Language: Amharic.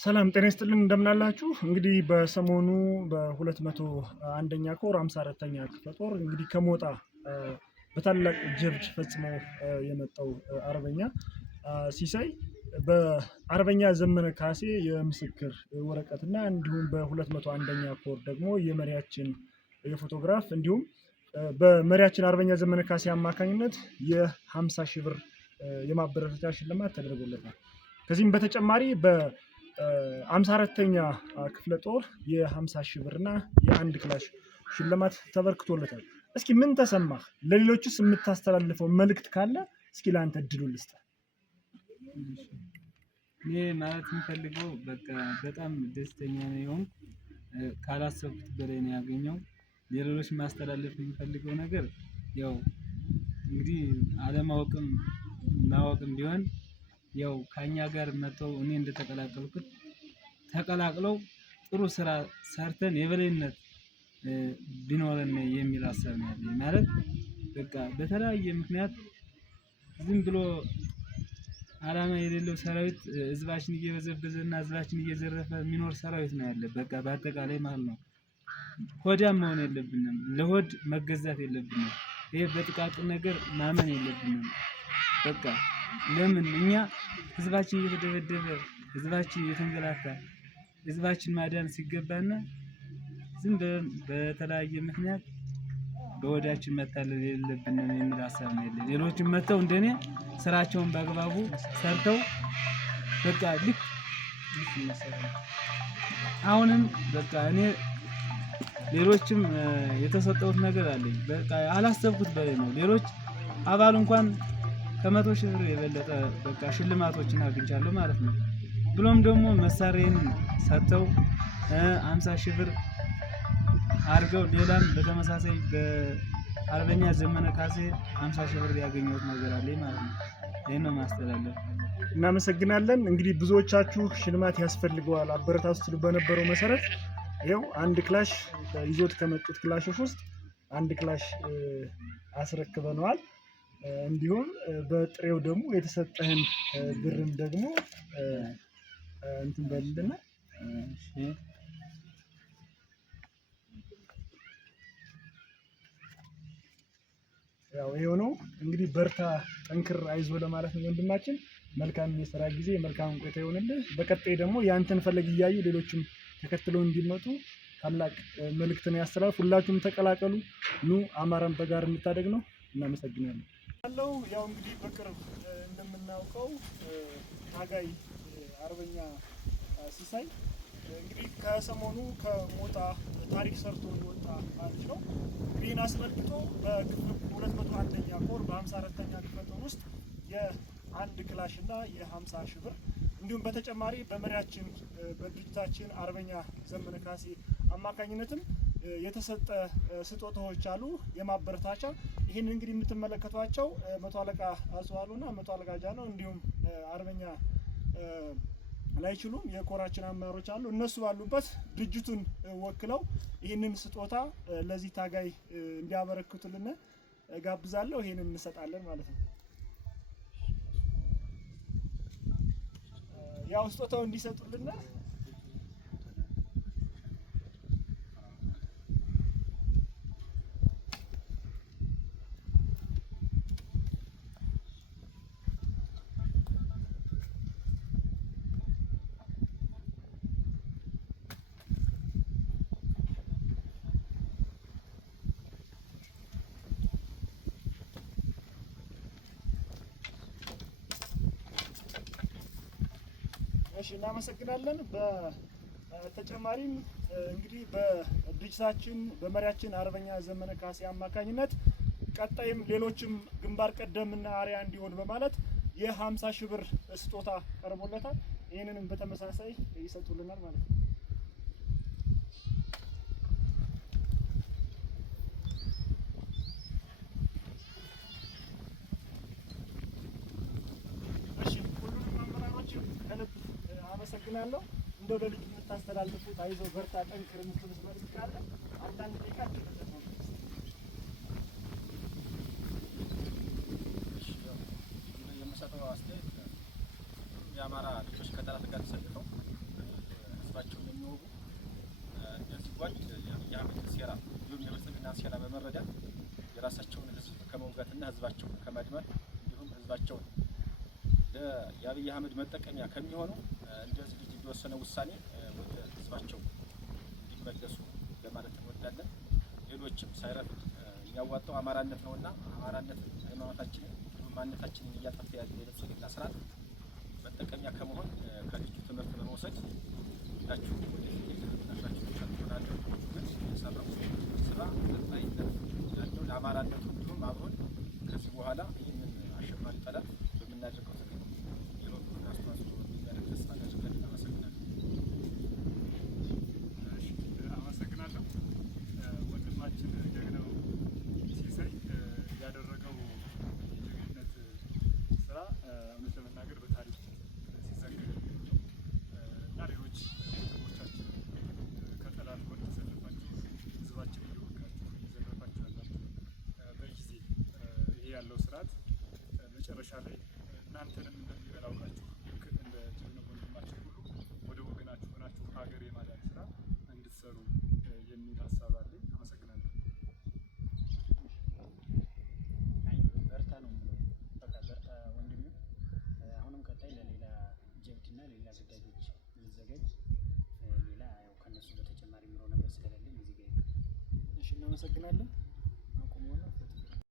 ሰላም ጤና ይስጥልን እንደምን አላችሁ? እንግዲህ በሰሞኑ በ201ኛ ኮር 54ኛ ክፍለ ጦር እንግዲህ ከሞጣ በታላቅ ጀብድ ፈጽሞ የመጣው አርበኛ ሲሳይ በአርበኛ ዘመነ ካሴ የምስክር ወረቀትና እንዲሁም በ201ኛ ኮር ደግሞ የመሪያችን የፎቶግራፍ እንዲሁም በመሪያችን አርበኛ ዘመነ ካሴ አማካኝነት የ50 ሺህ ብር የማበረታቻ ሽልማት ተደርጎለታል። ከዚህም በተጨማሪ በ54ኛ ክፍለ ጦር የ50 ሺህ ብርና የአንድ ክላሽ ሽልማት ተበርክቶለታል። እስኪ ምን ተሰማህ? ለሌሎችስ የምታስተላልፈው መልእክት ካለ እስኪ ላንተ እድሉ ልስጥ። እኔ ማለት የምፈልገው በቃ በጣም ደስተኛ ነኝ። ካላሰብኩት በላይ ነው ያገኘው። ለሌሎች ማስተላለፍ የምፈልገው ነገር ያው እንግዲህ አለማወቅም ማወቅም ቢሆን ያው ከኛ ጋር መተው እኔ እንደተቀላቀልኩት ተቀላቅለው ጥሩ ስራ ሰርተን የበላይነት ቢኖረን የሚል ሀሳብ ነው ያለኝ። ማለት በቃ በተለያየ ምክንያት ዝም ብሎ አላማ የሌለው ሰራዊት ህዝባችን እየበዘበዘና ህዝባችን እየዘረፈ የሚኖር ሰራዊት ነው ያለ። በቃ በአጠቃላይ ማለት ነው ሆዳም መሆን የለብንም፣ ለሆድ መገዛት የለብንም። ይሄ በጥቃቅን ነገር ማመን የለብንም። በቃ ለምን እኛ ህዝባችን እየተደበደበ ህዝባችን እየተንገላታ ህዝባችን ማዳን ሲገባና ዝም ብለን በተለያየ ምክንያት በወዳችን መታለል የለብንም የሚል ሀሳብ ነው ያለኝ። ሌሎችም መተው እንደኔ ስራቸውን በአግባቡ ሰርተው በቃ ልክ አሁንም በቃ እኔ ሌሎችም የተሰጠሁት ነገር አለኝ። በቃ አላሰብኩት በላይ ነው። ሌሎች አባል እንኳን ከ100 ሺህ ብር የበለጠ በቃ ሽልማቶችን አግኝቻለሁ ማለት ነው። ብሎም ደግሞ መሳሪያን ሰጥተው 50 ሺህ ብር አድርገው ሌላም በተመሳሳይ በአርበኛ ዘመነ ካሴ 50 ሺህ ብር ያገኘሁት ነገር አለኝ ማለት ነው። ይሄን ነው ማስተላለፍ። እናመሰግናለን። እንግዲህ ብዙዎቻችሁ ሽልማት ያስፈልገዋል አበረታቱ ስትሉ በነበረው መሰረት ይኸው አንድ ክላሽ ይዞት ከመጡት ክላሾች ውስጥ አንድ ክላሽ አስረክበነዋል። እንዲሁም በጥሬው ደግሞ የተሰጠህን ብርም ደግሞ እንትን በልና ያው ይሄው ነው እንግዲህ በርታ፣ ጠንክር፣ አይዞ ለማለት ነው ወንድማችን። መልካም የሥራ ጊዜ፣ መልካም ቆይታ ይሆንልህ። በቀጣይ ደግሞ ያንተን ፈለግ እያዩ ሌሎችም ተከትለው እንዲመጡ ታላቅ መልእክትን ያስተላልፍ። ሁላችሁም ተቀላቀሉ። ኑ አማራን በጋራ እንታደግ ነው። እናመሰግናለን። ያው እንግዲህ በቅርብ እንደምናውቀው ታጋይ አርበኛ ሲሳይ እንግዲህ ከሰሞኑ ከሞጣ ታሪክ ሰርቶ የወጣ ማለት ነው። ይህን አስመልክቶ በ201ኛ ኮር በ54ኛ ክፍለ ጦር ውስጥ የአንድ ክላሽ እና የ50 ሺህ ብር እንዲሁም በተጨማሪ በመሪያችን በድርጅታችን አርበኛ ዘመነ ካሴ አማካኝነትም የተሰጠ ስጦታዎች አሉ የማበረታቻ። ይህን እንግዲህ የምትመለከቷቸው መቶ አለቃ አጽዋሉና መቶ አለቃ ጃነው እንዲሁም አርበኛ ላይችሉም የኮራችን አመራሮች አሉ። እነሱ ባሉበት ድርጅቱን ወክለው ይህንን ስጦታ ለዚህ ታጋይ እንዲያበረክቱልን ጋብዛለሁ። ይህንን እንሰጣለን ማለት ነው። ያው ስጦታው እንዲሰጡልን እናመሰግናለን። በተጨማሪም እንግዲህ በድርጅታችን በመሪያችን አርበኛ ዘመነ ካሴ አማካኝነት ቀጣይም ሌሎችም ግንባር ቀደምና አርያ እንዲሆን በማለት የ50 ሺህ ብር ስጦታ ቀርቦለታል። ይህንንም በተመሳሳይ ይሰጡልናል ማለት ነው። አመሰግናለሁ። እንደው ለልጅ የምታስተላልፉት አይዞህ በርታ ጠንክር የምትሉት መልዕክት ካለ አንዳንድ ደቂቃ ተከታተሉ። የምሰጠው አስተያየት የአማራ ልጆች ከጠላት ጋር ተሰልፈው በመረዳት የራሳቸውን ህዝብ ከመውጋትና ህዝባቸውን ከማድማት እንዲሁም ህዝባቸውን የአብይ አህመድ መጠቀሚያ ከሚሆኑ እንደዚህ ልጅ የተወሰነ ውሳኔ ወደ ህዝባቸው እንዲመለሱ ለማለት እንወዳለን። ሌሎችም ሳይረፍድ የሚያዋጣው አማራነት ነውና አማራነት ሃይማኖታችንን እንዲሁም ማንነታችንን እያጠፋ ያለ የብልጽግና ስርዓት መጠቀሚያ ከመሆን ከልጁ ትምህርት በመውሰድ ሁላችሁ ወደፊት ተነሳችሁ ተከትላችሁ ግን የሰራው ስራ ቀጣይነት ያለው ለአማራነቱ እንዲሁም አብሮን ከዚህ በኋላ ይህንን አሸባሪ ጠላት በምናደርገው ትግል የበኩሉን አስተዋጽኦ የሚያደርግ ተስፋ እናደርጋለን። አመሰግናለሁ። ወንድማችን ጀግናው ሲሳይ ያደረገው የጀግንነት ስራ እውነት ለመናገር በታሪክ ሲዘገብ እና ሌሎች ወንድሞቻችን ከጠላት ጎን ተሰልፋችሁ ህዝባችን እየወጋችሁ እየዘረፋችሁ ያላችሁ በጊዜ ይሄ ያለው ስርዓት መጨረሻ ላይ እናንተንም እንደሚበላ አውቃችሁ ልክ እንደ ጀግናው ወንድማችን ሁሉ ወደ ወገናችሁ ሆናችሁ ሀገር የማዳን ስራ እንድትሰሩ የሚል ሀሳብ አለኝ። አመሰግናለሁ። በርታ ነው የምለው። በቃ በርታ ወንድሜ። አሁንም ቀጣይ ለሌላ ጀብድና ሌላ ግዳጆች እንዘጋጅ። ሌላ ያው ከነሱ በተጨማሪ የሚለው ነገር ስለሌለኝ እዚህ ጋር እሺ፣ እናመሰግናለን።